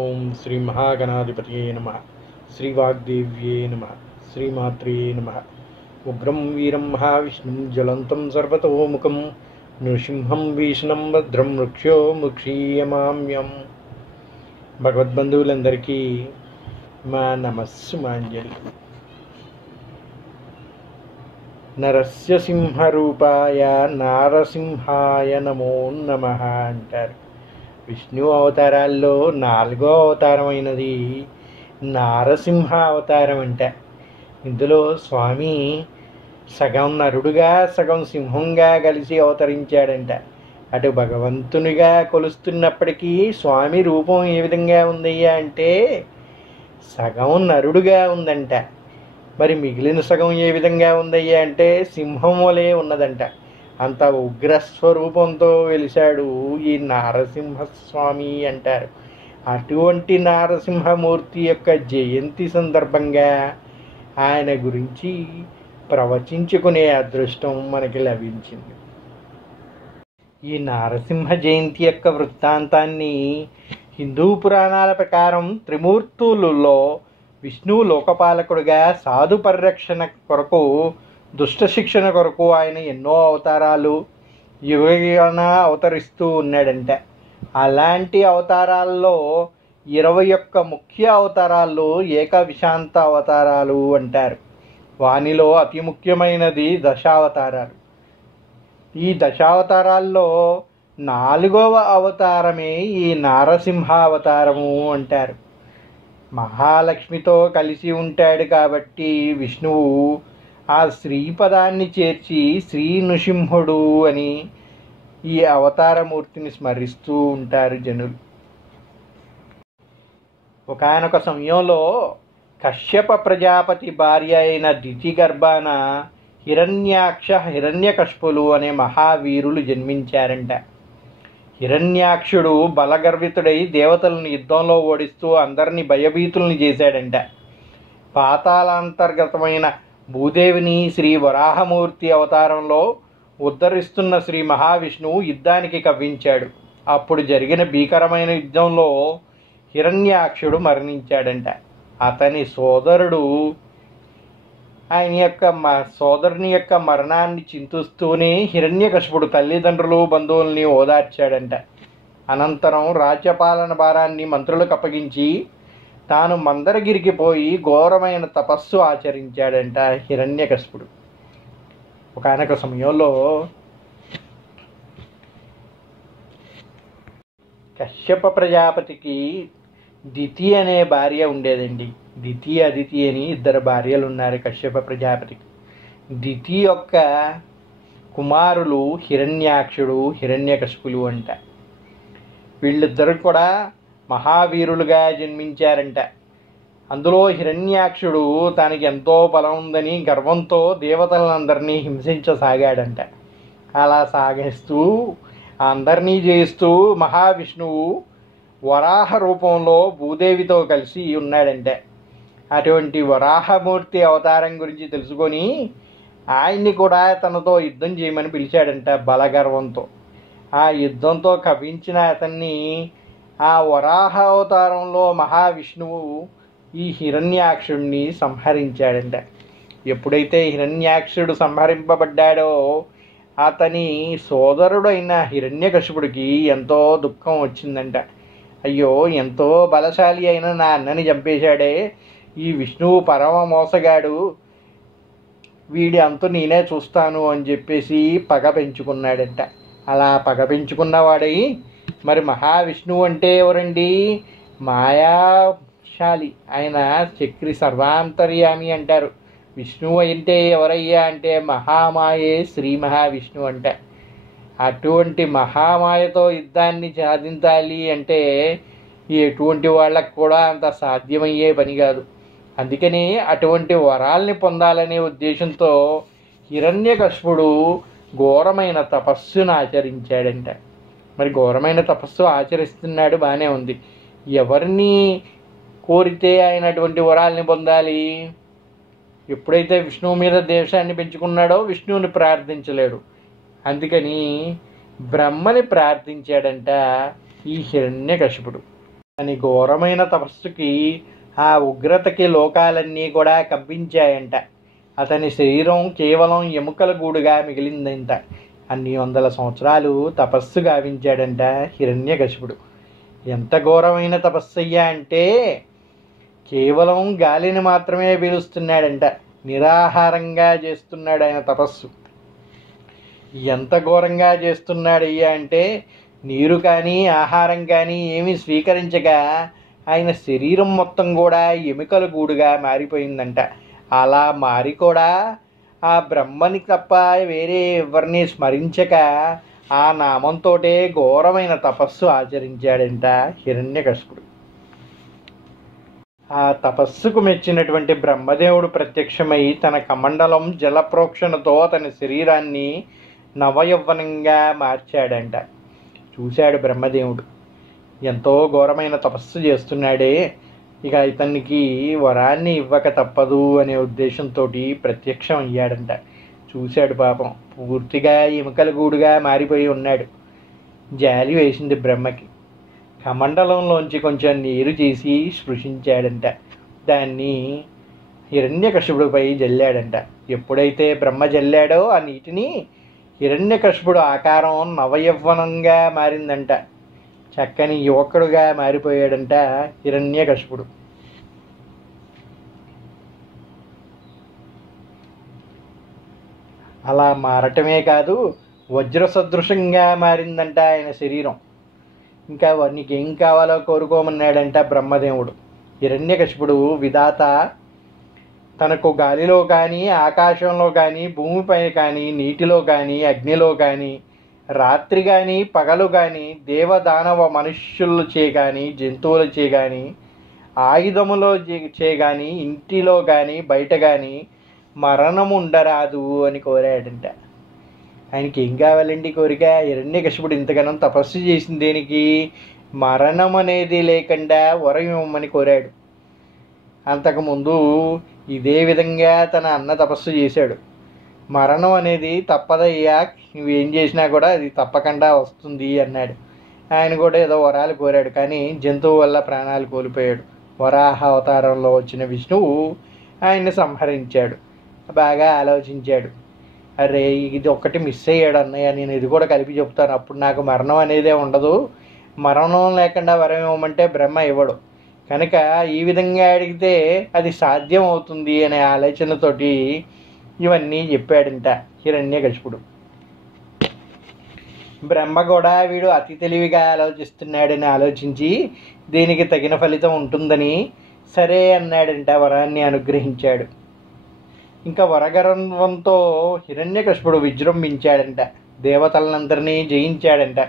ఓం శ్రీ మహాగణాధిపతియే నమః. శ్రీవాగ్దేవ్యే నమః. శ్రీమాత్రే నమః. ఉగ్రం వీరం మహావిష్ణుం జ్వలంతం సర్వతోముఖం నృసింహం భీషణం భద్రం వృక్షో ముక్షీయమామ్యం. భగవద్బంధువులందరికీ మా నమస్సుమాంజలి. నరస్య సింహరూపాయ నారసింహాయ నమో నమః అంటారు. విష్ణు అవతారాల్లో 4వ అవతారమైనది నారసింహ అవతారం అంట. ఇందులో స్వామి సగం నరుడుగా సగం సింహంగా కలిసి అవతరించాడంట. అటు భగవంతునిగా కొలుస్తున్నప్పటికీ స్వామి రూపం ఏ విధంగా ఉందయ్యా అంటే సగం నరుడుగా ఉందంట. మరి మిగిలిన సగం ఏ విధంగా ఉందయ్యా అంటే సింహం వలె ఉన్నదంట. అంత ఉగ్రస్వరూపంతో వెలిశాడు ఈ నారసింహస్వామి అంటారు. అటువంటి నారసింహమూర్తి యొక్క జయంతి సందర్భంగా ఆయన గురించి ప్రవచించుకునే అదృష్టం మనకి లభించింది. ఈ నారసింహ జయంతి యొక్క వృత్తాంతాన్ని హిందూ పురాణాల ప్రకారం త్రిమూర్తులలో విష్ణువు లోకపాలకుడిగా సాధు పరిరక్షణ కొరకు దుష్ట శిక్షణ కొరకు ఆయన ఎన్నో అవతారాలు యుగయుగాన అవతరిస్తూ ఉన్నాడంట. అలాంటి అవతారాల్లో 21 ముఖ్య అవతారాలు ఏకవిశాంత అవతారాలు అంటారు. వానిలో అతి ముఖ్యమైనది దశావతారాలు. ఈ దశావతారాల్లో 4వ అవతారమే ఈ నారసింహ అవతారము అంటారు. మహాలక్ష్మితో కలిసి ఉంటాడు కాబట్టి విష్ణువు ఆ శ్రీపదాన్ని చేర్చి శ్రీ నృసింహుడు అని ఈ అవతారమూర్తిని స్మరిస్తూ ఉంటారు జనులు. ఒకానొక సమయంలో కశ్యప ప్రజాపతి భార్య అయిన దితి గర్భాన హిరణ్యాక్ష హిరణ్యకశిపులు అనే మహావీరులు జన్మించారంట. హిరణ్యాక్షుడు బలగర్వితుడై దేవతలను యుద్ధంలో ఓడిస్తూ అందరినీ భయభీతుల్ని చేశాడంట. పాతాళాంతర్గతమైన భూదేవిని శ్రీ వరాహమూర్తి అవతారంలో ఉద్ధరిస్తున్న శ్రీ మహావిష్ణువు యుద్ధానికి కవ్వించాడు. అప్పుడు జరిగిన భీకరమైన యుద్ధంలో హిరణ్యాక్షుడు మరణించాడంట. అతని సోదరుడు సోదరుని యొక్క మరణాన్ని చింతిస్తూనే హిరణ్యకశిపుడు తల్లిదండ్రులు బంధువుల్ని ఓదార్చాడంట. అనంతరం రాజ్యపాలన భారాన్ని మంత్రులకు అప్పగించి తాను మందరగిరికి పోయి ఘోరమైన తపస్సు ఆచరించాడంట హిరణ్యకశిపుడు. ఒకానొక సమయంలో కశ్యప ప్రజాపతికి దితి అనే భార్య ఉండేదండి. దితి అదితి అని 2 భార్యలు ఉన్నారు కశ్యప ప్రజాపతికి. దితి యొక్క కుమారులు హిరణ్యాక్షుడు హిరణ్యకశిపులు అంట. వీళ్ళిద్దరు కూడా మహావీరులుగా జన్మించారంట. అందులో హిరణ్యాక్షుడు తనకి ఎంతో బలం ఉందని గర్వంతో దేవతలందరినీ హింసించసాగాడంట. అలా సాగిస్తూ అందరినీ జయిస్తూ మహావిష్ణువు వరాహ రూపంలో భూదేవితో కలిసి ఉన్నాడంట. అటువంటి వరాహమూర్తి అవతారం గురించి తెలుసుకొని ఆయన్ని కూడా తనతో యుద్ధం చేయమని పిలిచాడంట బలగర్వంతో. ఆ యుద్ధంతో కవించిన అతన్ని ఆ వరాహ అవతారంలో మహావిష్ణువు ఈ హిరణ్యాక్షుడిని సంహరించాడంట. ఎప్పుడైతే హిరణ్యాక్షుడు సంహరింపబడ్డాడో అతని సోదరుడైన హిరణ్యకశిపుడికి ఎంతో దుఃఖం వచ్చిందంట. అయ్యో, ఎంతో బలశాలి అయిన నా అన్నని చంపేశాడే, ఈ విష్ణువు పరమ మోసగాడు, వీడి అంతు నేనే చూస్తాను అని చెప్పేసి పగ పెంచుకున్నాడంట. అలా పగ పెంచుకున్నవాడై మరి మహావిష్ణువు అంటే ఎవరండి? మాయాశాలి, ఆయన చక్రి సర్వాంతర్యామి అంటారు. విష్ణువు అంటే ఎవరయ్యా అంటే మహామాయే శ్రీ మహావిష్ణువు అంట. అటువంటి మహామాయతో యుద్ధాన్ని సాధించాలి అంటే ఎటువంటి వాళ్ళకు కూడా అంత సాధ్యమయ్యే పని కాదు. అందుకని అటువంటి వరాల్ని పొందాలనే ఉద్దేశంతో హిరణ్యకశిపుడు ఘోరమైన తపస్సును ఆచరించాడంట. మరి ఘోరమైన తపస్సు ఆచరిస్తున్నాడు, బాగానే ఉంది. ఎవరిని కోరితే ఆయన అటువంటి వరాల్ని పొందాలి? ఎప్పుడైతే విష్ణువు మీద ద్వేషాన్ని పెంచుకున్నాడో విష్ణువుని ప్రార్థించలేడు. అందుకని బ్రహ్మని ప్రార్థించాడంట ఈ హిరణ్యకశిపుడు. అని ఘోరమైన తపస్సుకి ఆ ఉగ్రతకి లోకాలన్నీ కూడా కంపించాయంట. అతని శరీరం కేవలం ఎముకల గూడుగా మిగిలిందంట. అన్ని వందల సంవత్సరాలు తపస్సు గావించాడంట హిరణ్యకశిపుడు. ఎంత ఘోరమైన తపస్సయ్యా అంటే కేవలం గాలిని మాత్రమే పీలుస్తున్నాడంట. నిరాహారంగా చేస్తున్నాడు ఆయన తపస్సు. ఎంత ఘోరంగా చేస్తున్నాడయ్యా అంటే నీరు కానీ ఆహారం కానీ ఏమీ స్వీకరించగా ఆయన శరీరం మొత్తం కూడా ఎముకల గూడుగా మారిపోయిందంట. అలా మారి కూడా ఆ బ్రహ్మని తప్ప వేరే ఎవరిని స్మరించక ఆ నామంతోటే ఘోరమైన తపస్సు ఆచరించాడంట హిరణ్యకశిపుడు. ఆ తపస్సుకు మెచ్చినటువంటి బ్రహ్మదేవుడు ప్రత్యక్షమై తన కమండలం జలప్రోక్షణతో అతని శరీరాన్ని నవయవ్వనంగా మార్చాడంట. చూశాడు బ్రహ్మదేవుడు, ఎంతో ఘోరమైన తపస్సు చేస్తున్నాడే, ఇక ఇతనికి వరాన్ని ఇవ్వక తప్పదు అనే ఉద్దేశంతో ప్రత్యక్షం అయ్యాడంట. చూశాడు, పాపం పూర్తిగా ఎముకల గూడుగా మారిపోయి ఉన్నాడు. జాలి వేసింది బ్రహ్మకి. కమండలంలోంచి కొంచెం నీరు చేసి స్పృశించాడంట. దాన్ని హిరణ్యకశిపుడిపై జల్లాడంట. ఎప్పుడైతే బ్రహ్మ జల్లాడో ఆ నీటిని హిరణ్యకశిపుడు ఆకారం నవయవ్వనంగా మారిందంట. చక్కని యువకుడుగా మారిపోయాడంట హిరణ్యకశిపుడు. అలా మారటమే కాదు, వజ్ర సదృశంగా మారిందంట ఆయన శరీరం. ఇంకా నీకేం కావాలో కోరుకోమన్నాడంట బ్రహ్మదేవుడు. హిరణ్యకశిపుడు విధాత తనకు గాలిలో కానీ ఆకాశంలో కానీ భూమిపై కానీ నీటిలో కానీ అగ్నిలో కానీ రాత్రి కానీ పగలు కానీ దేవదానవ మనుష్యులచే కానీ జంతువులచే కానీ ఆయుధములో చే కానీ ఇంటిలో కానీ బయట కానీ మరణం ఉండరాదు అని కోరాడంట. ఆయనకి ఏం కావాలండి కోరిక? హిరణ్యకశిపుడు ఇంతగానం తపస్సు చేసిన దేనికి? మరణం అనేది లేకుండా వరం ఇవ్వమని కోరాడు. అంతకుముందు ఇదే విధంగా తన అన్న తపస్సు చేశాడు. మరణం అనేది తప్పదయ్యా, నువ్వేం చేసినా కూడా అది తప్పకుండా వస్తుంది అన్నాడు. ఆయన కూడా ఏదో వరాలు కోరాడు, కానీ జంతువు వల్ల ప్రాణాలు కోల్పోయాడు. వరాహ అవతారంలో వచ్చిన విష్ణువు ఆయన్ని సంహరించాడు. బాగా ఆలోచించాడు, అరే ఇది ఒక్కటి మిస్ అయ్యాడు అన్నయ్య, నేను ఇది కూడా కలిపి చెప్తాను, అప్పుడు నాకు మరణం అనేదే ఉండదు. మరణం లేకుండా వరం ఇవ్వమంటే బ్రహ్మ ఇవ్వడు, కనుక ఈ విధంగా అడిగితే అది సాధ్యం అవుతుంది అనే ఆలోచనతోటి ఇవన్నీ చెప్పాడంట హిరణ్యకశిపుడు. బ్రహ్మ కూడా వీడు అతి తెలివిగా ఆలోచిస్తున్నాడని ఆలోచించి దీనికి తగిన ఫలితం ఉంటుందని సరే అన్నాడంట. వరాన్ని అనుగ్రహించాడు. ఇంకా వరగర్వంతో హిరణ్యకశిపుడు విజృంభించాడంట. దేవతలందరినీ జయించాడంట.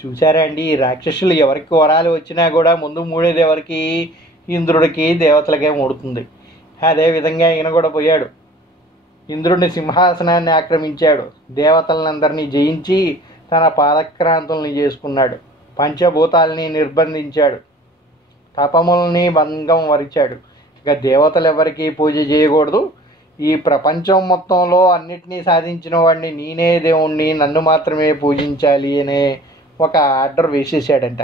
చూసారా అండి, ఈ రాక్షసులు ఎవరికి వరాలు వచ్చినా కూడా ముందు మూడేది ఎవరికి? ఇంద్రుడికి, దేవతలకే మూడుతుంది. అదేవిధంగా ఈయన కూడా పోయాడు, ఇంద్రుడిని సింహాసనాన్ని ఆక్రమించాడు. దేవతలందరినీ జయించి తన పాదక్రాంతుల్ని చేసుకున్నాడు. పంచభూతాల్ని నిర్బంధించాడు. తపముల్ని భంగం వరిచాడు. ఇక దేవతలు ఎవరికి పూజ చేయకూడదు, ఈ ప్రపంచం మొత్తంలో అన్నిటినీ సాధించిన వాడిని నేనే దేవుణ్ణి, నన్ను మాత్రమే పూజించాలి అనే ఒక ఆర్డర్ వేసేసాడంట.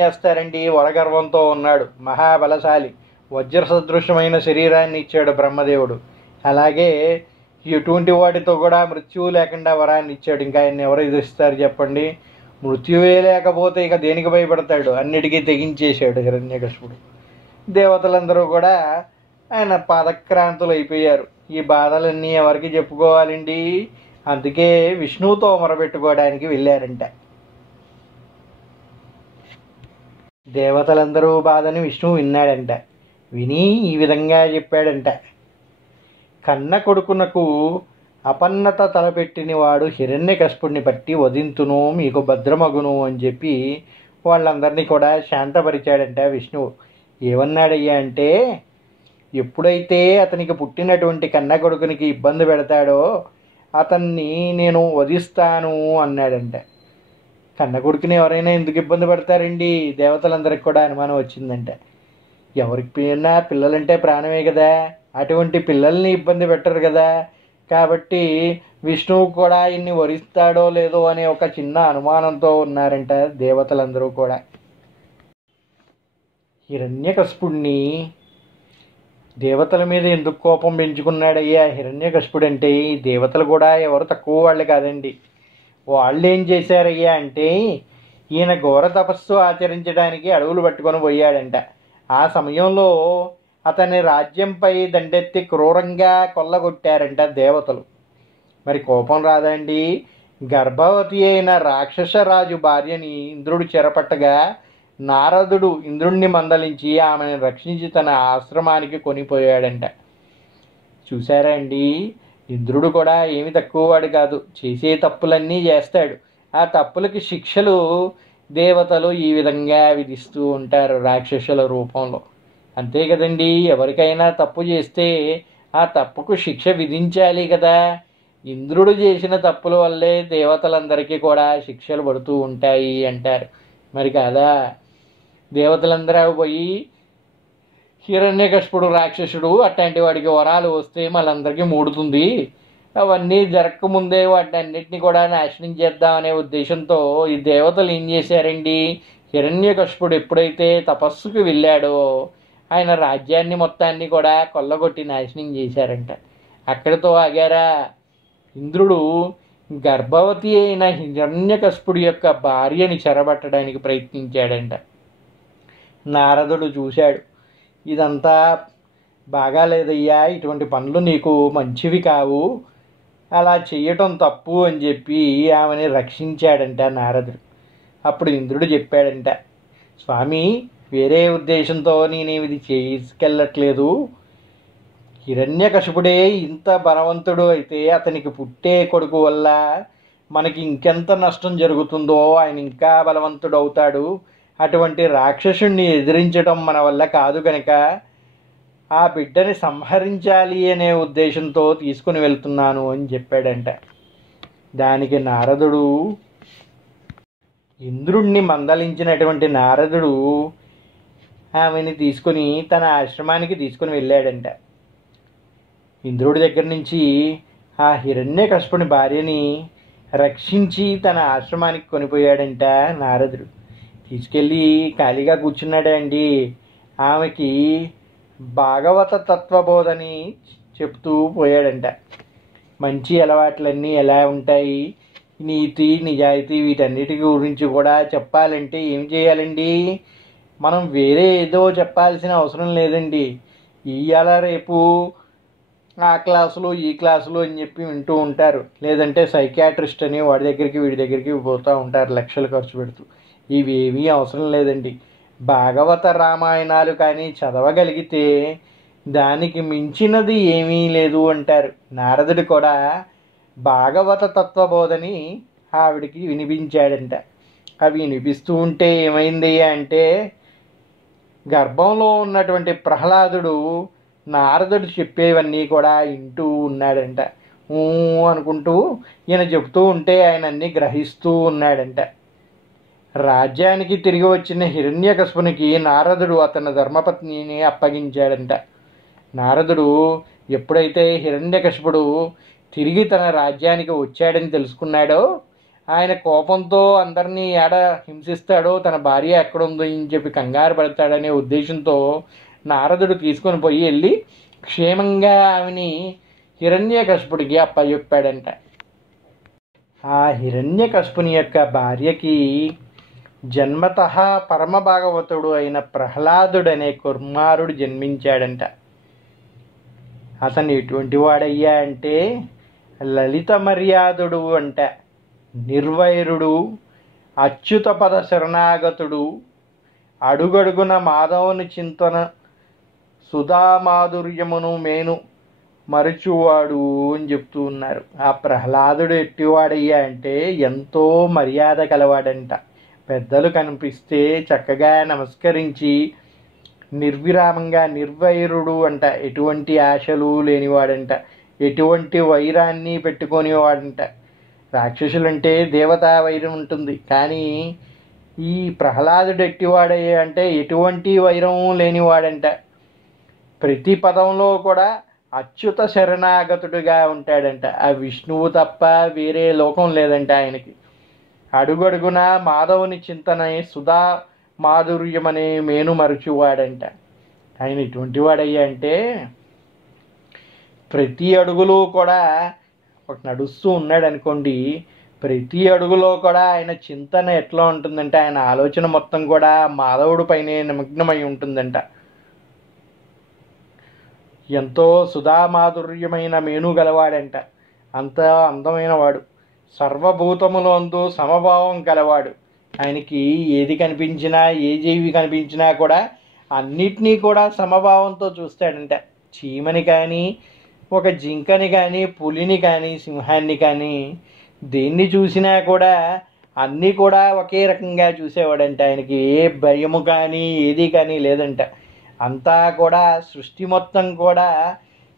చేస్తారండి, వరగర్వంతో ఉన్నాడు, మహాబలశాలి, వజ్ర సదృశమైన శరీరాన్ని ఇచ్చాడు బ్రహ్మదేవుడు. అలాగే ఎటువంటి వాటితో కూడా మృత్యువు లేకుండా వరాన్ని ఇచ్చాడు. ఇంకా ఆయన ఎవరు ఎదురిస్తారు చెప్పండి? మృత్యువే లేకపోతే ఇక దేనికి భయపడతాడు? అన్నిటికీ తెగించేశాడు హిరణ్యకశిపుడు. దేవతలందరూ కూడా ఆయన పాదక్రాంతులు అయిపోయారు. ఈ బాధలన్నీ ఎవరికి చెప్పుకోవాలండి? అందుకే విష్ణువుతో మొరబెట్టుకోవడానికి వెళ్ళారంట. దేవతలందరూ బాధని విష్ణువు విన్నాడంట. విని ఈ విధంగా చెప్పాడంట, కన్న కొడుకునకు అపన్నత తలపెట్టిన వాడు హిరణ్యకశిపుడిని పట్టి వధింతును, మీకు భద్రమగును అని చెప్పి వాళ్ళందరినీ కూడా శాంతపరిచాడంట విష్ణువు. ఏమన్నాడయ్యా అంటే, ఎప్పుడైతే అతనికి పుట్టినటువంటి కన్న కొడుకునికి ఇబ్బంది పెడతాడో అతన్ని నేను వధిస్తాను అన్నాడంట. కన్న కొడుకుని ఎవరైనా ఎందుకు ఇబ్బంది పెడతారండి? దేవతలందరికీ కూడా అనుమానం వచ్చిందంట. ఎవరికి పిల్లలంటే ప్రాణమే కదా, అటువంటి పిల్లల్ని ఇబ్బంది పెట్టరు కదా, కాబట్టి విష్ణువు కూడా ఇన్ని వరిస్తాడో లేదో అనే ఒక చిన్న అనుమానంతో ఉన్నారంట దేవతలందరూ కూడా. హిరణ్యకశిపుడిని దేవతల మీద ఎందుకు కోపం పెంచుకున్నాడయ్యా హిరణ్యకశిపుడు అంటే? ఈ దేవతలు కూడా ఎవరు తక్కువ వాళ్ళు కాదండి. వాళ్ళు ఏం చేశారయ్యా అంటే, ఈయన ఘోర తపస్సు ఆచరించడానికి అడవులు పట్టుకొని పోయాడంట. ఆ సమయంలో అతని రాజ్యంపై దండెత్తి క్రూరంగా కొల్లగొట్టారంట దేవతలు. మరి కోపం రాదండి? గర్భవతి అయిన రాక్షసరాజు భార్యని ఇంద్రుడు చెరపట్టగా నారదుడు ఇంద్రుణ్ణి మందలించి ఆమెను రక్షించి తన ఆశ్రమానికి కొనిపోయాడంట. చూసారా అండి? ఇంద్రుడు కూడా ఏమి తక్కువవాడు కాదు. చేసే తప్పులన్నీ చేస్తాడు. ఆ తప్పులకి శిక్షలు దేవతలు ఈ విధంగా విధిస్తూ ఉంటారు రాక్షసుల రూపంలో. అంతే కదండి, ఎవరికైనా తప్పు చేస్తే ఆ తప్పుకు శిక్ష విధించాలి కదా. ఇంద్రుడు చేసిన తప్పుల వల్లే దేవతలందరికీ కూడా శిక్షలు పడుతూ ఉంటాయి అంటారు. మరి కాదా? దేవతలందరూ పోయి హిరణ్యకశిపుడు రాక్షసుడు అట్లాంటి వాడికి వరాలు వస్తే మళ్ళందరికీ మూడుతుంది, అవన్నీ జరగకముందే వాటిని అన్నిటినీ కూడా నాశనం చేద్దామనే ఉద్దేశంతో ఈ దేవతలు ఏం చేశారండి, హిరణ్యకశిపుడు ఎప్పుడైతే తపస్సుకు వెళ్ళాడో ఆయన రాజ్యాన్ని మొత్తాన్ని కూడా కొల్లగొట్టి నాశనం చేశారంట. అక్కడితో ఆగారా? ఇంద్రుడు గర్భవతి అయిన హిరణ్యకశిపుడి యొక్క భార్యని చెరబట్టడానికి ప్రయత్నించాడంట. నారదుడు చూశాడు, ఇదంతా బాగాలేదయ్యా, ఇటువంటి పనులు నీకు మంచివి కావు, అలా చెయ్యటం తప్పు అని చెప్పి ఆమెని రక్షించాడంట నారదుడు. అప్పుడు ఇంద్రుడు చెప్పాడంట, స్వామి వేరే ఉద్దేశంతో నేనేమి ఇది చేసుకెళ్ళట్లేదు. హిరణ్యకశిపుడే ఇంత బలవంతుడు అయితే అతనికి పుట్టే కొడుకు వల్ల మనకి ఇంకెంత నష్టం జరుగుతుందో, ఆయన ఇంకా బలవంతుడు అవుతాడు. అటువంటి రాక్షసుణ్ణి ఎదిరించడం మన వల్ల కాదు కనుక ఆ బిడ్డని సంహరించాలి అనే ఉద్దేశంతో తీసుకుని వెళ్తున్నాను అని చెప్పాడంట. దానికి నారదుడు, ఇంద్రుణ్ణి మందలించినటువంటి నారదుడు ఆమెని తీసుకుని తన ఆశ్రమానికి తీసుకుని వెళ్ళాడంట. ఇంద్రుడి దగ్గర నుంచి ఆ హిరణ్యకశిపుని భార్యని రక్షించి తన ఆశ్రమానికి కొనిపోయాడంట నారదుడు. తీసుకెళ్ళి ఖాళీగా కూర్చున్నాడే అండి, ఆమెకి భాగవత తత్వబోధని చెప్తూ పోయాడంట. మంచి అలవాట్లన్నీ ఎలా ఉంటాయి, నీతి నిజాయితీ వీటన్నిటి గురించి కూడా చెప్పాలంటే ఏం చేయాలండి? మనం వేరే ఏదో చెప్పాల్సిన అవసరం లేదండి. ఇవాళ రేపు ఆ క్లాసులు ఈ క్లాసులు అని చెప్పి వింటూ ఉంటారు. లేదంటే సైకియాట్రిస్ట్ అని వాడి దగ్గరికి వీడి దగ్గరికి పోతూ ఉంటారు లక్షలు ఖర్చు పెడుతూ. ఇవేమీ అవసరం లేదండి. భాగవత రామాయణాలు కానీ చదవగలిగితే దానికి మించినది ఏమీ లేదు అంటారు. నారదుడు కూడా భాగవత తత్వబోధని ఆవిడికి వినిపించాడంట. అవి వినిపిస్తూ ఉంటే ఏమైంది అంటే, గర్భంలో ఉన్నటువంటి ప్రహ్లాదుడు నారదుడు చెప్పేవన్నీ కూడా వింటూ ఉన్నాడంట. అనుకుంటూ ఈయన చెబుతూ ఉంటే ఆయన అన్నీ గ్రహిస్తూ ఉన్నాడంట. రాజ్యానికి తిరిగి వచ్చిన హిరణ్యకశిపునికి నారదుడు అతని ధర్మపత్నిని అప్పగించాడంట. నారదుడు ఎప్పుడైతే హిరణ్యకశిపుడు తిరిగి తన రాజ్యానికి వచ్చాడని తెలుసుకున్నాడో, ఆయన కోపంతో అందరినీ ఏడ హింసిస్తాడో, తన భార్య ఎక్కడుందో అని చెప్పి కంగారు పడతాడనే ఉద్దేశంతో నారదుడు తీసుకొని పోయి వెళ్ళి క్షేమంగా ఆమెని హిరణ్యకశిపుడికి అప్పచెప్పాడంట. ఆ హిరణ్యకశిపుని యొక్క భార్యకి జన్మతః పరమభాగవతుడు అయిన ప్రహ్లాదుడనే కుమారుడు జన్మించాడంట. అతను ఎటువంటి వాడయ్యా అంటే లలిత మర్యాదుడు అంట, నిర్వైరుడు, అచ్యుత పద శరణాగతుడు, అడుగడుగున మాధవుని చింతన సుధామాధుర్యమును మేను మరచువాడు అని చెప్తూ ఉన్నారు. ఆ ప్రహ్లాదుడు ఎట్టివాడయ్యా అంటే ఎంతో మర్యాద కలవాడంట. పెద్దలు కనిపిస్తే చక్కగా నమస్కరించి నిర్విరామంగా, నిర్వైరుడు అంట, ఎటువంటి ఆశలు లేనివాడంట, ఎటువంటి వైరాన్ని పెట్టుకునేవాడంట. రాక్షసులంటే దేవతా వైరం ఉంటుంది, కానీ ఈ ప్రహ్లాదుడు ఎట్టివాడయ్యా అంటే ఎటువంటి వైరం లేనివాడంట. ప్రతి పదంలో కూడా అచ్యుత శరణాగతుడిగా ఉంటాడంట. ఆ విష్ణువు తప్ప వేరే లోకం లేదంట ఆయనకి. అడుగడుగున మాధవుని చింతన సుధా మాధుర్యమనే మేను మరచువాడంట. ఆయన ఎటువంటి వాడయ్యా అంటే ప్రతి అడుగులో కూడా ఒక నడుస్తూ ఉన్నాడు అనుకోండి, ప్రతి అడుగులో కూడా ఆయన చింతన ఎట్లా ఉంటుందంటే ఆయన ఆలోచన మొత్తం కూడా మాధవుడి పైనే నిమగ్నమై ఉంటుందంట. ఎంతో సుధామాధుర్యమైన మేను గలవాడంట. అంత అందమైన వాడు, సర్వభూతములందు సమభావం గలవాడు. ఆయనకి ఏది కనిపించినా ఏ జీవి కనిపించినా కూడా అన్నిటినీ కూడా సమభావంతో చూస్తాడంట. చీమని కానీ, ఒక జింకని కానీ, పులిని కానీ, సింహాన్ని కానీ దేన్ని చూసినా కూడా అన్నీ కూడా ఒకే రకంగా చూసేవాడంట. ఆయనకి ఏ భయము కానీ ఏది కానీ లేదంట. అంతా కూడా సృష్టి మొత్తం కూడా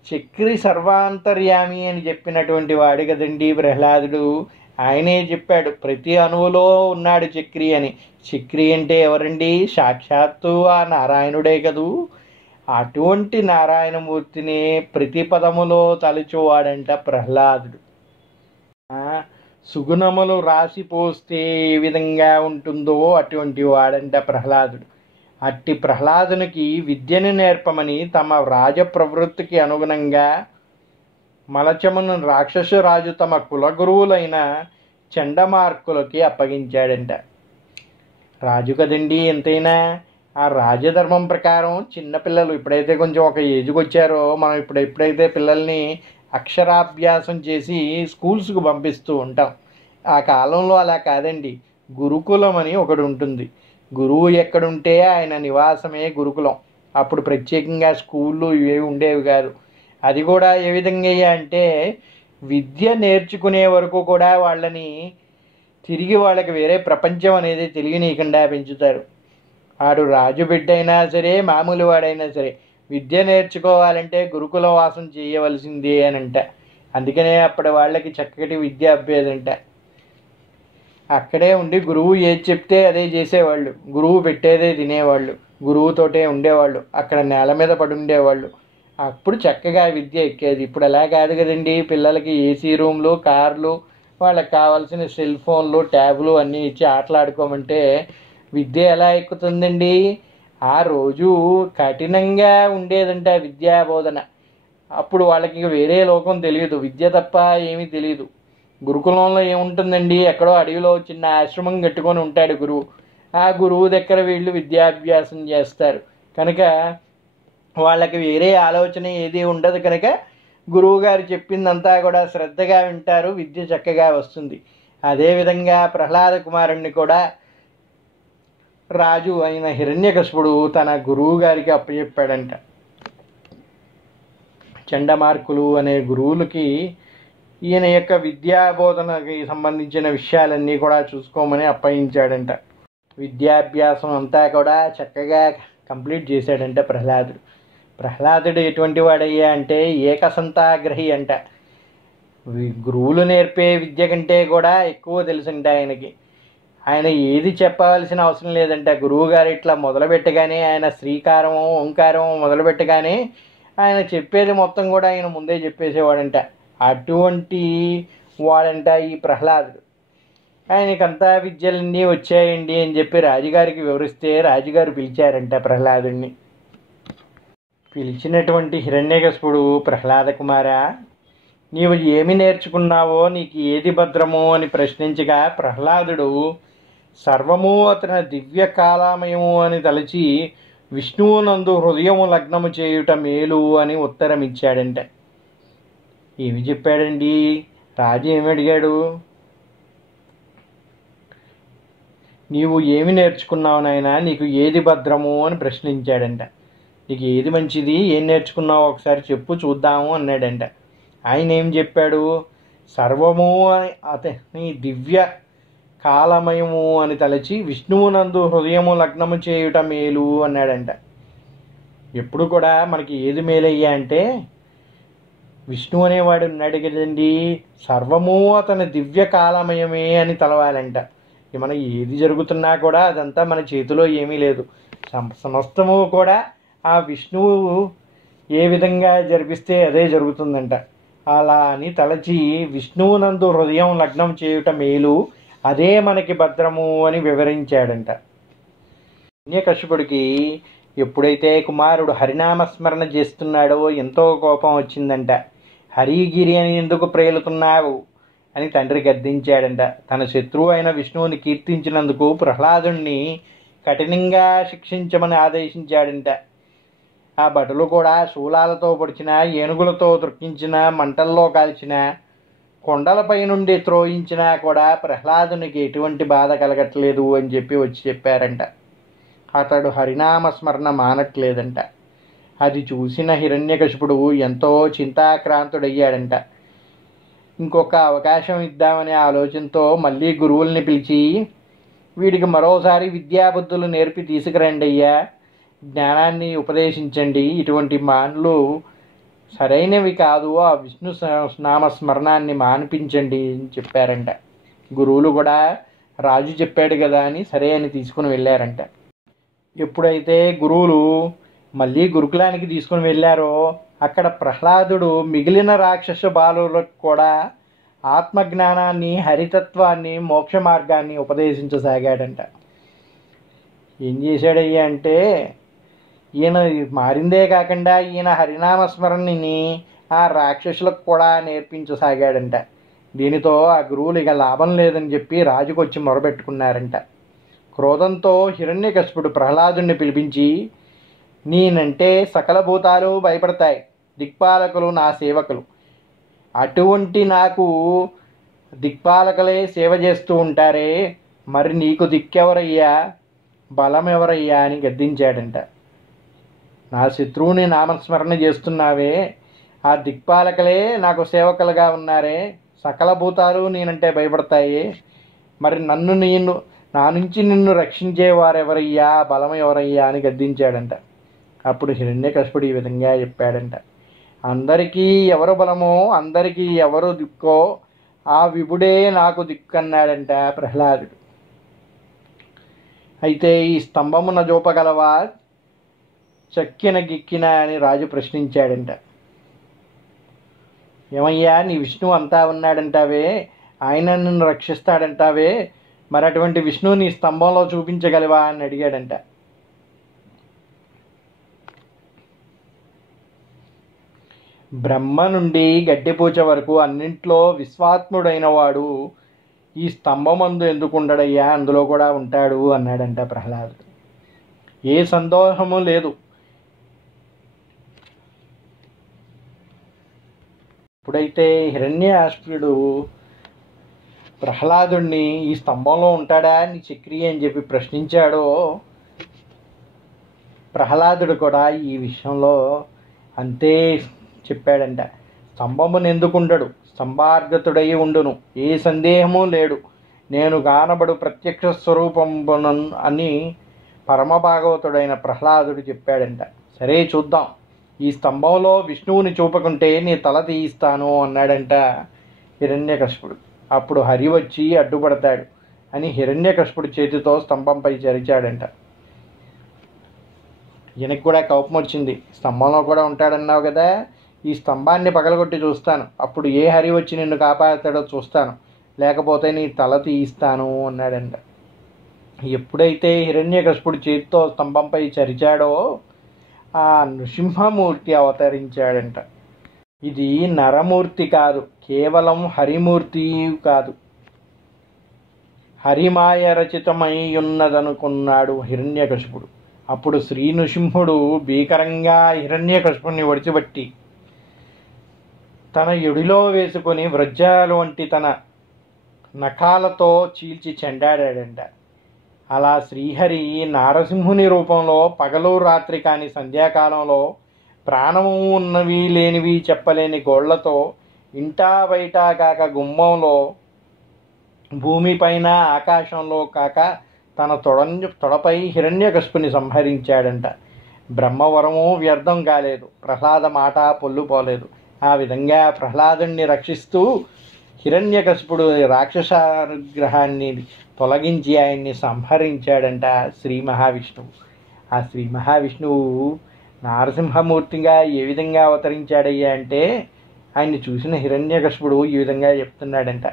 చక్రి సర్వాంతర్యామి అని చెప్పినటువంటి వాడు కదండి ప్రహ్లాదుడు. ఆయనే చెప్పాడు ప్రతి అణువులో ఉన్నాడు చక్రి అని. చక్రి అంటే ఎవరండి? సాక్షాత్తు ఆ నారాయణుడే కదూ. అటువంటి నారాయణమూర్తిని ప్రతి పదములో తలుచువాడంట ప్రహ్లాదుడు. సుగుణములు రాసిపోస్తే ఏ విధంగా ఉంటుందో అటువంటి వాడంట ప్రహ్లాదుడు. అట్టి ప్రహ్లాదునికి విద్యను నేర్పమని తమ రాజ ప్రవృత్తికి అనుగుణంగా మలచమును రాక్షసరాజు తమ కులగురువులైన చండమార్కులకి అప్పగించాడంట. రాజు కదండి ఎంతైనా. ఆ రాజధర్మం ప్రకారం చిన్నపిల్లలు ఎప్పుడైతే కొంచెం ఒక ఏజ్కి వచ్చారో మనం ఎప్పుడైతే పిల్లల్ని అక్షరాభ్యాసం చేసి స్కూల్స్కి పంపిస్తూ ఉంటాం. ఆ కాలంలో అలా కాదండి. గురుకులం అని ఒకటి ఉంటుంది. గురువు ఎక్కడుంటే ఆయన నివాసమే గురుకులం. అప్పుడు ప్రత్యేకంగా స్కూళ్ళు ఇవేవి ఉండేవి కాదు. అది కూడా ఏ విధంగా అంటే విద్య నేర్చుకునే వరకు కూడా వాళ్ళని తిరిగి వాళ్ళకి వేరే ప్రపంచం అనేది తెలియనీయకుండా పెంచుతారు. ఆడు రాజు బిడ్డ అయినా సరే, మామూలు వాడైనా సరే విద్య నేర్చుకోవాలంటే గురుకుల వాసం చేయవలసిందే అని అంట. అందుకనే అప్పటి వాళ్ళకి చక్కటి విద్య అభ్యదంట. అక్కడే ఉండి గురువు ఏది చెప్తే అదే చేసేవాళ్ళు, గురువు పెట్టేదే తినేవాళ్ళు, గురువుతోటే ఉండేవాళ్ళు, అక్కడ నేల మీద పడి ఉండేవాళ్ళు. అప్పుడు చక్కగా విద్య ఎక్కేది. ఇప్పుడు అలా కాదు కదండి. పిల్లలకి ఏసీ రూమ్లు, కార్లు, వాళ్ళకి కావాల్సిన సెల్ ఫోన్లు, ట్యాబ్లు అన్నీ ఇచ్చి ఆటలాడుకోమంటే విద్య ఎలా ఎక్కుతుందండి? ఆ రోజు కఠినంగా ఉండేదంట విద్యా బోధన. అప్పుడు వాళ్ళకి ఇంక వేరే లోకం తెలియదు, విద్య తప్ప ఏమీ తెలియదు. గురుకులంలో ఏముంటుందండి? ఎక్కడో అడవిలో చిన్న ఆశ్రమం కట్టుకొని ఉంటాడు గురువు. ఆ గురువు దగ్గర వీళ్ళు విద్యాభ్యాసం చేస్తారు కనుక వాళ్ళకి వేరే ఆలోచన ఏది ఉండదు. కనుక గురువుగారు చెప్పిందంతా కూడా శ్రద్ధగా వింటారు, విద్య చక్కగా వస్తుంది. అదేవిధంగా ప్రహ్లాద కుమారుణ్ణి కూడా రాజు అయిన హిరణ్యకశిపుడు తన గురువు గారికి అప్పచెప్పాడంట. చండమార్కులు అనే గురువులకి ఈయన యొక్క విద్యాబోధనకి సంబంధించిన విషయాలన్నీ కూడా చూసుకోమని అప్పగించాడంట. విద్యాభ్యాసం అంతా కూడా చక్కగా కంప్లీట్ చేశాడంట ప్రహ్లాదుడు. ప్రహ్లాదుడు ఎటువంటి వాడయ్యా అంటే ఏకసంతాగ్రహి అంట. గురువులు నేర్పే విద్య కంటే కూడా ఎక్కువ తెలుసంట ఆయనకి. ఆయన ఏది చెప్పవలసిన అవసరం లేదంట. గురువుగారు ఇట్లా మొదలుపెట్టగానే ఆయన శ్రీకారం ఓంకారం మొదలుపెట్టగానే ఆయన చెప్పేది మొత్తం కూడా ఆయన ముందే చెప్పేసేవాడంట. అటువంటి వాడంట ఈ ప్రహ్లాదుడు. ఆయనకంతా విద్యలన్నీ వచ్చాయండి అని చెప్పి రాజుగారికి వివరిస్తే రాజుగారు పిలిచారంట ప్రహ్లాదుడిని. పిలిచినటువంటి హిరణ్యకశిపుడు, ప్రహ్లాద కుమారా, నీవు ఏమి నేర్చుకున్నావో, నీకు ఏది భద్రమో అని ప్రశ్నించగా ప్రహ్లాదుడు సర్వము అతని దివ్య కాలామయము అని తలచి విష్ణువునందు హృదయము లగ్నము చేయుట మేలు అని ఉత్తరం ఇచ్చాడంట. ఏమి చెప్పాడండి? రాజు ఏమి అడిగాడు? నీవు ఏమి నేర్చుకున్నావు నాయనా, నీకు ఏది భద్రము అని ప్రశ్నించాడంట. నీకు ఏది మంచిది, ఏం నేర్చుకున్నావు ఒకసారి చెప్పు చూద్దాము అన్నాడంట. ఆయన ఏం చెప్పాడు? సర్వము అతని దివ్య కాలమయము అని తలచి విష్ణువునందు హృదయము లగ్నము చేయుట మేలు అన్నాడంట. ఎప్పుడు కూడా మనకి ఏది మేలయ్యా అంటే విష్ణువు అనేవాడు ఉన్నాడు కదండి, సర్వము అతని దివ్య కాలమయమే అని తలవాలంట. మన ఏది జరుగుతున్నా కూడా అదంతా మన చేతిలో ఏమీ లేదు. సమస్తము కూడా ఆ విష్ణువు ఏ విధంగా జరిపిస్తే అదే జరుగుతుందంట. అలా అని తలచి విష్ణువునందు హృదయం లగ్నం చేయుట మేలు, అదే మనకి భద్రము అని వివరించాడంట. హిరణ్యకశిపుడికి ఎప్పుడైతే కుమారుడు హరినామస్మరణ చేస్తున్నాడో ఎంతో కోపం వచ్చిందంట. హరిగిరి అని ఎందుకు ప్రేలుతున్నావు అని తండ్రి గద్దించాడంట. తన శత్రువు అయిన విష్ణువుని కీర్తించినందుకు ప్రహ్లాదుణ్ణి కఠినంగా శిక్షించమని ఆదేశించాడంట. ఆ భటులు కూడా శూలాలతో పొడిచిన, ఏనుగులతో త్రొక్కించిన, మంటల్లో కాల్చిన, కొండలపై నుండి త్రోయించినా కూడా ప్రహ్లాదునికి ఎటువంటి బాధ కలగట్లేదు అని చెప్పి వచ్చి చెప్పారంట. అతడు హరినామస్మరణ మానట్లేదంట. అది చూసిన హిరణ్యకశిపుడు ఎంతో చింతాక్రాంతుడయ్యాడంట. ఇంకొక అవకాశం ఇద్దామనే ఆలోచనతో మళ్ళీ గురువుల్ని పిలిచి, వీడికి మరోసారి విద్యాబుద్ధులు నేర్పి తీసుకురండి అయ్యా, జ్ఞానాన్ని ఉపదేశించండి, ఇటువంటి మాన్లు సరైనవి కాదు, ఆ విష్ణు నామస్మరణాన్ని మానిపించండి అని చెప్పారంట. గురువులు కూడా రాజు చెప్పాడు కదా అని సరే అని తీసుకుని వెళ్ళారంట. ఎప్పుడైతే గురువులు మళ్ళీ గురుకులానికి తీసుకుని వెళ్ళారో అక్కడ ప్రహ్లాదుడు మిగిలిన రాక్షస బాలులకు కూడా ఆత్మజ్ఞానాన్ని, హరితత్వాన్ని, మోక్ష మార్గాన్ని ఉపదేశించసాగాడంట. ఏం చేశాడయ్యా అంటే, ఈయన మారిందే కాకుండా ఈయన హరినామస్మరణని ఆ రాక్షసులకు కూడా నేర్పించసాగాడంట. దీనితో ఆ గురువులు ఇక లాభం లేదని చెప్పి రాజుకు వచ్చి మొరబెట్టుకున్నారంట. క్రోధంతో హిరణ్యకశిపుడు ప్రహ్లాదుని పిలిపించి, నేనంటే సకల భూతాలు భయపడతాయి, దిక్పాలకులు నా సేవకులు, అటువంటి నాకు దిక్పాలకులే సేవ చేస్తూ ఉంటారే, మరి నీకు దిక్కెవరయ్యా, బలం ఎవరయ్యా అని గద్దించాడంట. నా శత్రువుని నామస్మరణ చేస్తున్నావే, ఆ దిక్పాలకులే నాకు సేవకులుగా ఉన్నారే, సకల భూతాలు నేనంటే భయపడతాయి, మరి నా నుంచి నిన్ను రక్షించేవారెవరయ్యా, బలం ఎవరయ్యా అని గద్దించాడంట. అప్పుడు హిరణ్యకశిపుడు ఈ విధంగా చెప్పాడంట, అందరికీ ఎవరు బలమో, అందరికీ ఎవరు దిక్కో ఆ విభుడే నాకు దిక్కన్నాడంట ప్రహ్లాదుడు. అయితే ఈ స్తంభమున జోపగలవా, చక్కిన గిక్కిన అని రాజు ప్రశ్నించాడంట. ఏమయ్యా, నీ విష్ణువు అంతా ఉన్నాడంటావే, ఆయన నిన్ను రక్షిస్తాడంటావే, మరి అటువంటి విష్ణువు నీ స్తంభంలో చూపించగలవా అని అడిగాడంట. బ్రహ్మ నుండి గడ్డిపూచ వరకు అన్నింట్లో విశ్వాత్ముడైన వాడు ఈ స్తంభమందు ఎందుకు ఉండడయ్యా, అందులో కూడా ఉంటాడు అన్నాడంట ప్రహ్లాదుడు. ఏ సందేహము లేదు. ఇప్పుడైతే హిరణ్యాసురుడు ప్రహ్లాదుణ్ణి ఈ స్తంభంలో ఉంటాడా నీ చక్రి అని చెప్పి ప్రశ్నించాడో, ప్రహ్లాదుడు కూడా ఈ విషయంలో అంతే చెప్పాడంట. స్తంభమును ఎందుకుండడు, స్తంభార్గతుడై ఉండును, ఏ సందేహము లేడు, నేను కానబడు ప్రత్యక్ష స్వరూపమును అని పరమభాగవతుడైన ప్రహ్లాదుడు చెప్పాడంట. సరే చూద్దాం, ఈ స్తంభంలో విష్ణువుని చూపకుంటే నీ తల తీయిస్తాను అన్నాడంట హిరణ్యకశిపుడు. అప్పుడు హరి వచ్చి అడ్డుపడతాడు అని హిరణ్యకశిపుడు చేతితో స్తంభంపై చరిచాడంట. ఈయనకి కూడా కోపం వచ్చింది. స్తంభంలో కూడా ఉంటాడన్నావు కదా, ఈ స్తంభాన్ని పగలగొట్టి చూస్తాను, అప్పుడు ఏ హరి వచ్చి నిన్ను కాపాడతాడో చూస్తాను, లేకపోతే నీ తల తీయిస్తాను అన్నాడంట. ఎప్పుడైతే హిరణ్యకశిపుడు చేతితో స్తంభంపై చరిచాడో ఆ నృసింహమూర్తి అవతరించాడంట. ఇది నరమూర్తి కాదు, కేవలం హరిమూర్తి కాదు, హరిమాయ రచితమై ఉన్నదనుకున్నాడు హిరణ్యకశిపుడు. అప్పుడు శ్రీ నృసింహుడు భీకరంగా హిరణ్యకశిపుడిని ఒడిచిబట్టి తన ఎడిలో వేసుకొని వజ్రాలు వంటి తన నఖాలతో చీల్చి చెండాడాడంట. అలా శ్రీహరి నారసింహుని రూపంలో పగలు రాత్రి కాని సంధ్యాకాలంలో ప్రాణము ఉన్నవి లేనివి చెప్పలేని గోళ్లతో ఇంటా బయట కాక గుమ్మంలో, భూమిపైన ఆకాశంలో కాక తన తొడపై హిరణ్యకశిపుని సంహరించాడంట. బ్రహ్మవరము వ్యర్థం కాలేదు, ప్రహ్లాద మాట పొల్లుపోలేదు. ఆ విధంగా ప్రహ్లాదుణ్ణి రక్షిస్తూ హిరణ్యకశిపుడు రాక్షసానుగ్రహాన్ని తొలగించి ఆయన్ని సంహరించాడంట శ్రీ మహావిష్ణువు. ఆ శ్రీ మహావిష్ణువు నారసింహమూర్తిగా ఏ విధంగా అవతరించాడయ్యా అంటే, ఆయన్ని చూసిన హిరణ్యకశిపుడు ఈ విధంగా చెప్తున్నాడంట,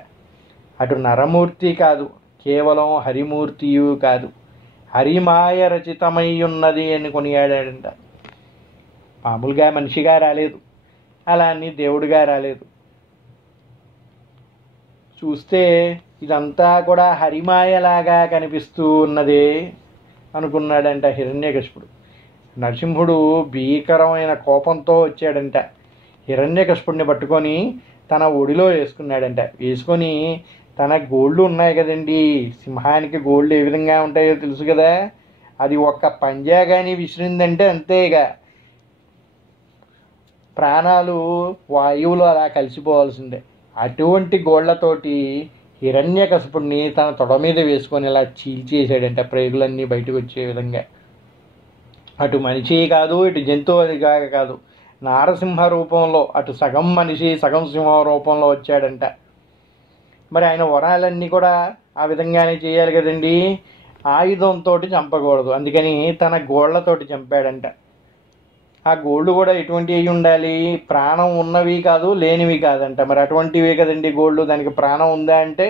అటు నరమూర్తి కాదు, కేవలం హరిమూర్తియు కాదు, హరిమాయ రచితమై ఉన్నది అని కొనియాడాడంట. మామూలుగా మనిషిగా రాలేదు, అలా అని దేవుడిగా రాలేదు. చూస్తే ఇదంతా కూడా హరిమాయలాగా కనిపిస్తూ ఉన్నదే అనుకున్నాడంట హిరణ్యకశిపుడు. నరసింహుడు భీకరమైన కోపంతో వచ్చాడంట. హిరణ్యకశిపుడిని పట్టుకొని తన ఒడిలో వేసుకున్నాడంట. వేసుకొని తన గోళ్ళు ఉన్నాయి కదండి, సింహానికి గోళ్ళు ఏ విధంగా ఉంటాయో తెలుసు కదా, అది ఒక్క పంజా కానీ విసిరిందంటే అంతేగా ప్రాణాలు వాయువులో అలా కలిసిపోవాల్సిందే. అటువంటి గోళ్లతోటి హిరణ్యకశిపుడిని తన తొడ మీద వేసుకొని ఇలా చీల్చేసాడంట, ప్రేగులన్నీ బయటకు వచ్చే విధంగా. అటు మనిషి కాదు, ఇటు జంతువు కాదు, నారసింహ రూపంలో, అటు సగం మనిషి సగం సింహ రూపంలో వచ్చాడంట. మరి ఆయన వరాలన్నీ కూడా ఆ విధంగానే చేయాలి కదండి. ఆయుధంతో చంపకూడదు, అందుకని తన గోళ్లతోటి చంపాడంట. ఆ గోళ్ళు కూడా ఎటువంటి అయి ఉండాలి, ప్రాణం ఉన్నవి కాదు లేనివి కాదంట. మరి అటువంటివే కదండి గోళ్ళు. దానికి ప్రాణం ఉందా అంటే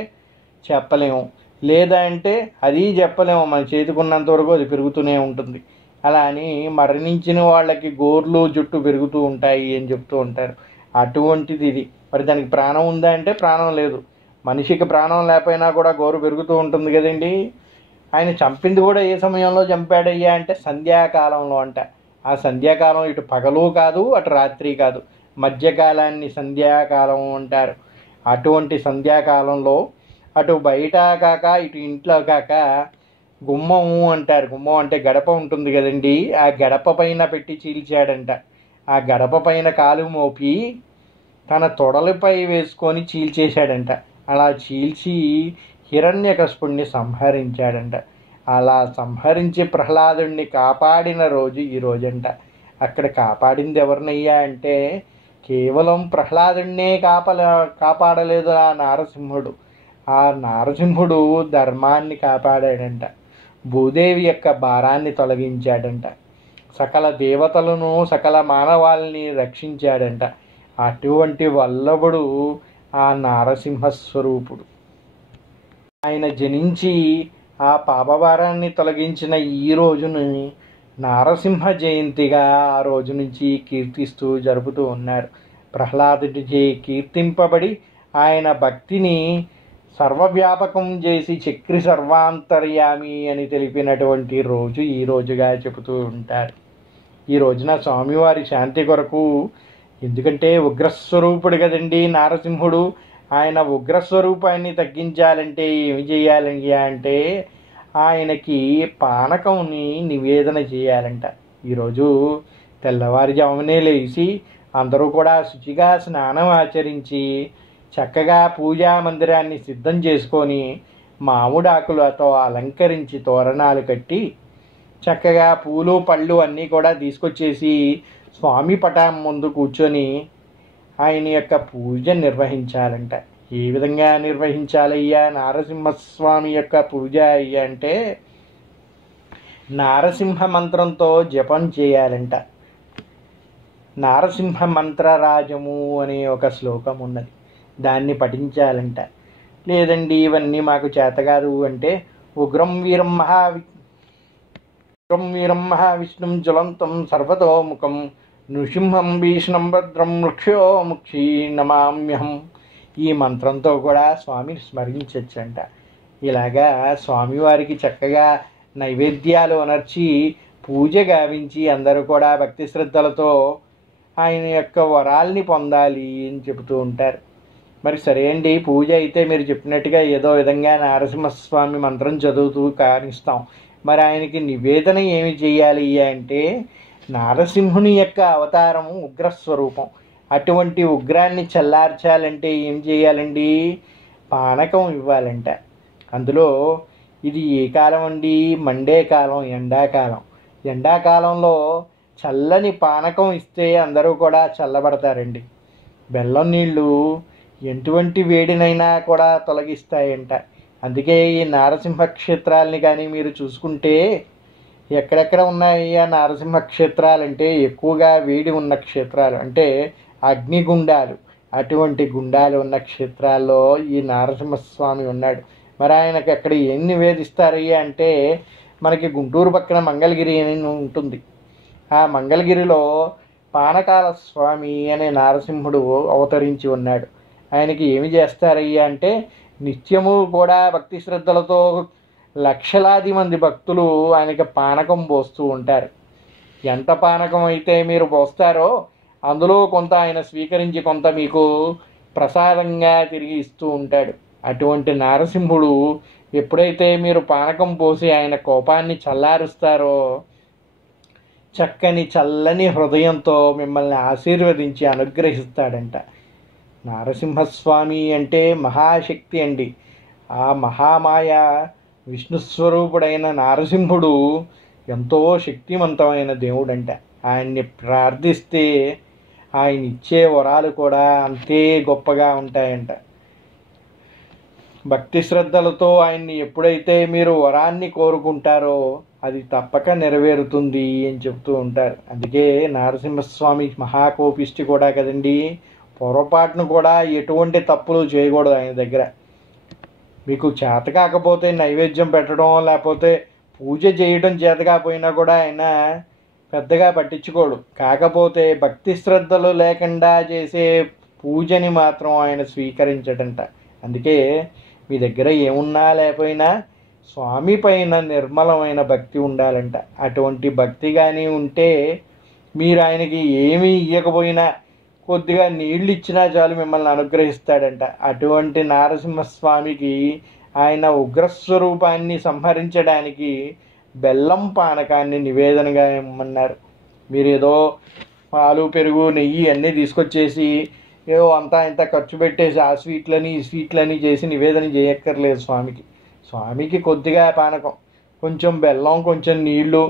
చెప్పలేము, లేదా అంటే అది చెప్పలేము. మన చేతికున్నంత వరకు అది పెరుగుతూనే ఉంటుంది. అలా అని మరణించిన వాళ్ళకి గోర్లు జుట్టు పెరుగుతూ ఉంటాయి అని చెప్తూ ఉంటారు. అటువంటిది ఇది. మరి దానికి ప్రాణం ఉందా అంటే ప్రాణం లేదు. మనిషికి ప్రాణం లేకపోయినా కూడా గోరు పెరుగుతూ ఉంటుంది కదండి. ఆయన చంపింది కూడా ఏ సమయంలో చంపాడయ్యా అంటే సంధ్యాకాలంలో అంట. ఆ సంధ్యాకాలం ఇటు పగలు కాదు, అటు రాత్రి కాదు, మధ్యకాలాన్ని సంధ్యాకాలం అంటారు. అటువంటి సంధ్యాకాలంలో అటు బయట కాక ఇటు ఇంట్లో కాక గుమ్మము అంటారు. గుమ్మం అంటే గడప ఉంటుంది కదండి, ఆ గడప పైన పెట్టి చీల్చాడంట. ఆ గడప పైన కాలు మోపి తన తొడలపై వేసుకొని చీల్చేశాడంట. అలా చీల్చి హిరణ్యకశిపుణ్ణి సంహరించాడంట. అలా సంహరించి ప్రహ్లాదుడిని కాపాడిన రోజు ఈ రోజంట. అక్కడ కాపాడింది ఎవరినయ్యా అంటే కేవలం ప్రహ్లాదుడినే కాపాడలేదు ఆ నారసింహుడు. ఆ నారసింహుడు ధర్మాన్ని కాపాడాడంట. భూదేవి యొక్క భారాన్ని తొలగించాడంట. సకల దేవతలను సకల మానవాళిని రక్షించాడంట. అటువంటి వల్లభుడు ఆ నారసింహస్వరూపుడు. ఆయన జనించి ఆ పాపభారాన్ని తొలగించిన ఈ రోజును నారసింహ జయంతిగా ఆ రోజు నుంచి కీర్తిస్తూ జరుపుతూ ఉన్నారు. ప్రహ్లాదుడిచే కీర్తింపబడి ఆయన భక్తిని సర్వవ్యాపకం చేసి చక్రి సర్వాంతర్యామి అని తెలిపినటువంటి రోజు ఈ రోజుగా చెబుతూ ఉంటారు. ఈ రోజున స్వామివారి శాంతి కొరకు, ఎందుకంటే ఉగ్రస్వరూపుడు కదండి నారసింహుడు, ఆయన ఉగ్రస్వరూపాన్ని తగ్గించాలంటే ఏమి చేయాలి అంటే ఆయనకి పానకంని నివేదన చేయాలంట. ఈరోజు తెల్లవారుజామునే లేచి అందరూ కూడా శుచిగా స్నానం ఆచరించి చక్కగా పూజా మందిరాన్ని సిద్ధం చేసుకొని మామిడాకులతో అలంకరించి తోరణాలు కట్టి చక్కగా పూలు పళ్ళు అన్నీ కూడా తీసుకొచ్చేసి స్వామి పటం ముందు కూర్చొని ఆయన యొక్క పూజ నిర్వహించాలంట. ఏ విధంగా నిర్వహించాలయ్యా నారసింహస్వామి యొక్క పూజ అయ్యా అంటే నారసింహ మంత్రంతో జపం చేయాలంట. నారసింహ మంత్రరాజము అనే ఒక శ్లోకం ఉన్నది, దాన్ని పఠించాలంట. లేదండి ఇవన్నీ మాకు చేత కాదు అంటే ఉగ్రం వీరం మహావిష్ణుం జ్వలంతం సర్వతోముఖం నృసింహం భీష్ణం భద్రం వృక్షో ముక్షీ నమామ్యహం, ఈ మంత్రంతో కూడా స్వామిని స్మరించచ్చంట. ఇలాగా స్వామివారికి చక్కగా నైవేద్యాలు అనర్చి పూజ గావించి అందరూ కూడా భక్తి శ్రద్ధలతో ఆయన యొక్క వరాల్ని పొందాలి అని చెబుతూ ఉంటారు. మరి సరే అండి, పూజ అయితే మీరు చెప్పినట్టుగా ఏదో విధంగా నారసింహస్వామి మంత్రం చదువుతూ కానిస్తాం. మరి ఆయనకి నివేదన ఏమి చేయాలి అంటే నారసింహుని యొక్క అవతారము ఉగ్రస్వరూపం. అటువంటి ఉగ్రాన్ని చల్లార్చాలంటే ఏం చేయాలండి, పానకం ఇవ్వాలంట. అందులో ఇది ఏ కాలం అండి, మండే కాలం, ఎండాకాలం. ఎండాకాలంలో చల్లని పానకం ఇస్తే అందరూ కూడా చల్లబడతారండి. బెల్లం నీళ్ళు ఎటువంటి వేడినైనా కూడా తొలగిస్తాయంట. అందుకే ఈ నారసింహ క్షేత్రాలని కానీ మీరు చూసుకుంటే ఎక్కడెక్కడ ఉన్నాయి ఆ నారసింహ క్షేత్రాలంటే ఎక్కువగా వేడి ఉన్న క్షేత్రాలు అంటే అగ్నిగుండాలు. అటువంటి గుండాలు ఉన్న క్షేత్రాల్లో ఈ నారసింహస్వామి ఉన్నాడు. మరి ఆయనకు అక్కడ ఏం నివేదిస్తారయ్యా అంటే మనకి గుంటూరు పక్కన మంగళగిరి అని ఉంటుంది. ఆ మంగళగిరిలో పానకాల స్వామి అనే నారసింహుడు అవతరించి ఉన్నాడు. ఆయనకి ఏమి చేస్తారయ్యా అంటే, నిత్యము కూడా భక్తి శ్రద్ధలతో లక్షలాది మంది భక్తులు ఆయనకి పానకం పోస్తూ ఉంటారు. ఎంత పానకం అయితే మీరు పోస్తారో అందులో కొంత ఆయన స్వీకరించి కొంత మీకు ప్రసాదంగా తిరిగి ఇస్తూ ఉంటాడు. అటువంటి నారసింహుడు ఎప్పుడైతే మీరు పానకం పోసి ఆయన కోపాన్ని చల్లారుస్తారో చక్కని చల్లని హృదయంతో మిమ్మల్ని ఆశీర్వదించి అనుగ్రహిస్తాడంట. నారసింహస్వామి అంటే మహాశక్తి అండి. ఆ మహామాయ విష్ణుస్వరూపుడైన నారసింహుడు ఎంతో శక్తివంతమైన దేవుడంట. ఆయన్ని ప్రార్థిస్తే ఆయన ఇచ్చే వరాలు కూడా అంతే గొప్పగా ఉంటాయంట. భక్తి శ్రద్ధలతో ఆయన్ని ఎప్పుడైతే మీరు వరాన్ని కోరుకుంటారో అది తప్పక నెరవేరుతుంది అని చెప్తూ ఉంటారు. అందుకే నరసింహస్వామి మహాకోపిష్టి కూడా కదండి. పొరపాటును కూడా ఎటువంటి తప్పులు చేయకూడదు ఆయన దగ్గర. మీకు చేత కాకపోతే నైవేద్యం పెట్టడం లేకపోతే పూజ చేయడం చేత కాకపోయినా కూడా ఆయన పెద్దగా పట్టించుకోడు. కాకపోతే భక్తి శ్రద్ధలు లేకుండా చేసే పూజని మాత్రం ఆయన స్వీకరించడంట. అందుకే మీ దగ్గర ఏమున్నా లేకపోయినా స్వామి పైన నిర్మలమైన భక్తి ఉండాలంట. అటువంటి భక్తి కానీ ఉంటే మీరు ఆయనకి ఏమీ ఇవ్వకపోయినా కొద్దిగా నీళ్ళు ఇచ్చినా చాలు మిమ్మల్ని అనుగ్రహిస్తాడంట. అటువంటి నారసింహస్వామికి ఆయన ఉగ్రస్వరూపాన్ని సంహరించడానికి బెల్లం పానకాన్ని నివేదనగా ఇమ్మన్నారు. మీరు ఏదో పాలు పెరుగు నెయ్యి అన్నీ తీసుకొచ్చేసి ఏదో అంతా ఇంత ఖర్చు పెట్టేసి ఆ స్వీట్లని ఈ స్వీట్లని చేసి నివేదన చేయక్కర్లేదు స్వామికి. స్వామికి కొద్దిగా పానకం, కొంచెం బెల్లం, కొంచెం నీళ్లు,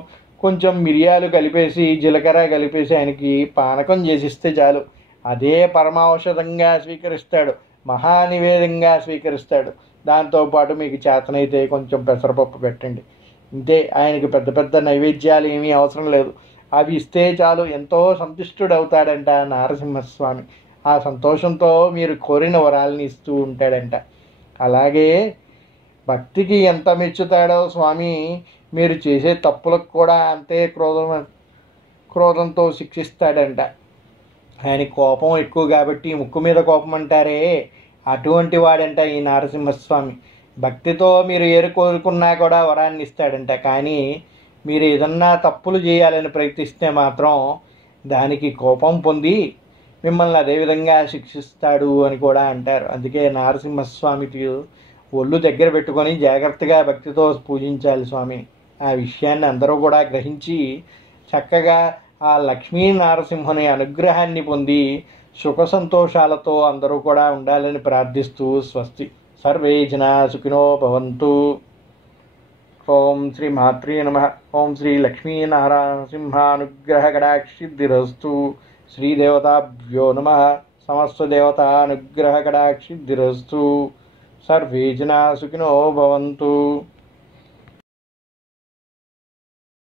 కొంచెం మిరియాలు కలిపేసి జీలకర్ర కలిపేసి ఆయనకి పానకం చేసిస్తే చాలు. అదే పరమావశదంగా స్వీకరిస్తాడు, మహానివేదంగా స్వీకరిస్తాడు. దాంతోపాటు మీకు చేతనైతే కొంచెం పెసరపప్పు పెట్టండి. ఇంతే. ఆయనకి పెద్ద పెద్ద నైవేద్యాలు ఏమీ అవసరం లేదు. అవి ఇస్తే చాలు ఎంతో సంతుష్టుడవుతాడంట నారసింహస్వామి. ఆ సంతోషంతో మీరు కోరిన వరాలని ఇస్తూ ఉంటాడంట. అలాగే భక్తికి ఎంత మెచ్చుతాడో స్వామి మీరు చేసే తప్పులకు కూడా అంతే క్రోధంతో శిక్షిస్తాడంట. ఆయన కోపం ఎక్కువ కాబట్టి ముక్కు మీద కోపం అంటారే, అటువంటి వాడంట ఈ నారసింహస్వామి. భక్తితో మీరు ఏరు కోరుకున్నా కూడా వరాన్ని ఇస్తాడంట. కానీ మీరు ఏదన్నా తప్పులు చేయాలని ప్రయత్నిస్తే మాత్రం దానికి కోపం పొంది మిమ్మల్ని అదేవిధంగా శిక్షిస్తాడు అని కూడా అంటారు. అందుకే నారసింహస్వామికి ఒళ్ళు దగ్గర పెట్టుకొని జాగ్రత్తగా భక్తితో పూజించాలి స్వామి. ఆ విషయాన్ని అందరూ కూడా గ్రహించి చక్కగా ఆ లక్ష్మీ నారసింహుని అనుగ్రహాన్ని పొంది సుఖ సంతోషాలతో అందరూ కూడా ఉండాలని ప్రార్థిస్తూ స్వస్తి. సర్వే జనా సుఖినో భవంతు. ఓం శ్రీ మాత్రే నమః. ఓం శ్రీ లక్ష్మీ నారసింహానుగ్రహ కటాక్షిద్ధిరస్తు. శ్రీదేవతాభ్యో నమః. సమస్త దేవతానుగ్రహ కటాక్షిద్ధిరస్తు. సర్వే జనా సుఖినో భవంతు.